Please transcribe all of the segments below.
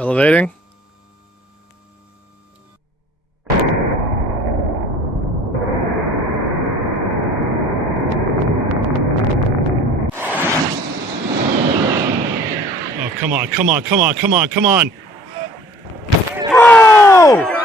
Elevating. Oh, come on, come on, come on, come on, come on. Oh!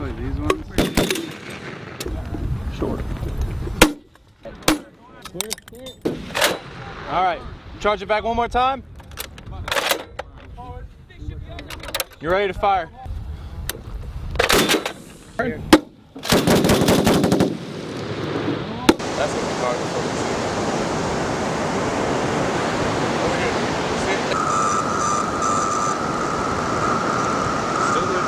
especially these ones. Short. All right, charge it back one more time. You're ready to fire. That's what the target focus is. Over here. Sit. Still good.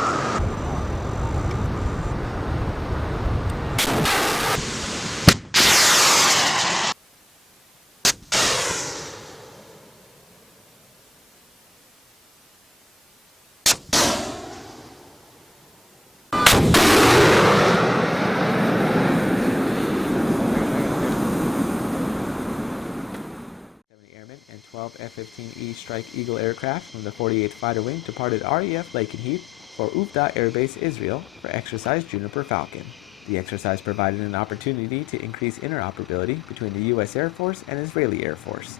Airmen and 12 F-15E Strike Eagle aircraft from the 48th Fighter Wing departed RAF Lakenheath for Uvda Air Base, Israel for exercise Juniper Falcon. The exercise provided an opportunity to increase interoperability between the U.S. Air Force and Israeli Air Force.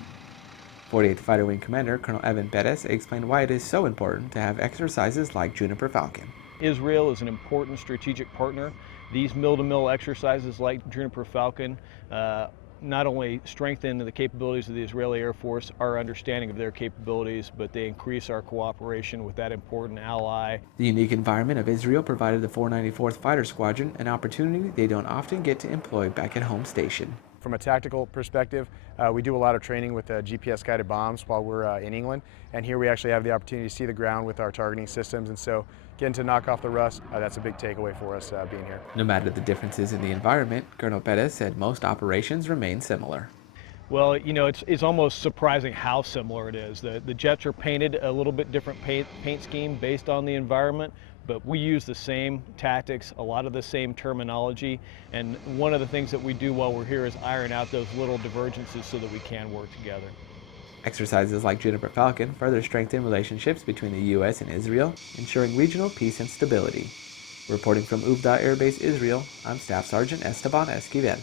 48th Fighter Wing Commander Colonel Evan Bettis explained why it is so important to have exercises like Juniper Falcon. Israel is an important strategic partner. These mill-to-mill exercises like Juniper Falcon not only strengthen the capabilities of the Israeli Air Force, our understanding of their capabilities, but they increase our cooperation with that important ally. The unique environment of Israel provided the 494th Fighter Squadron an opportunity they don't often get to employ back at home station. From a tactical perspective, we do a lot of training with GPS-guided bombs while we're in England, and here we actually have the opportunity to see the ground with our targeting systems, and so getting to knock off the rust, that's a big takeaway for us being here. No matter the differences in the environment, Colonel Bettis said most operations remain similar. Well, you know, it's almost surprising how similar it is. The jets are painted a little bit different paint scheme based on the environment, but we use the same tactics, a lot of the same terminology, and one of the things that we do while we're here is iron out those little divergences so that we can work together. Exercises like Juniper Falcon further strengthen relationships between the U.S. and Israel, ensuring regional peace and stability. Reporting from Uvda Air Base, Israel, I'm Staff Sergeant Esteban Esquivel.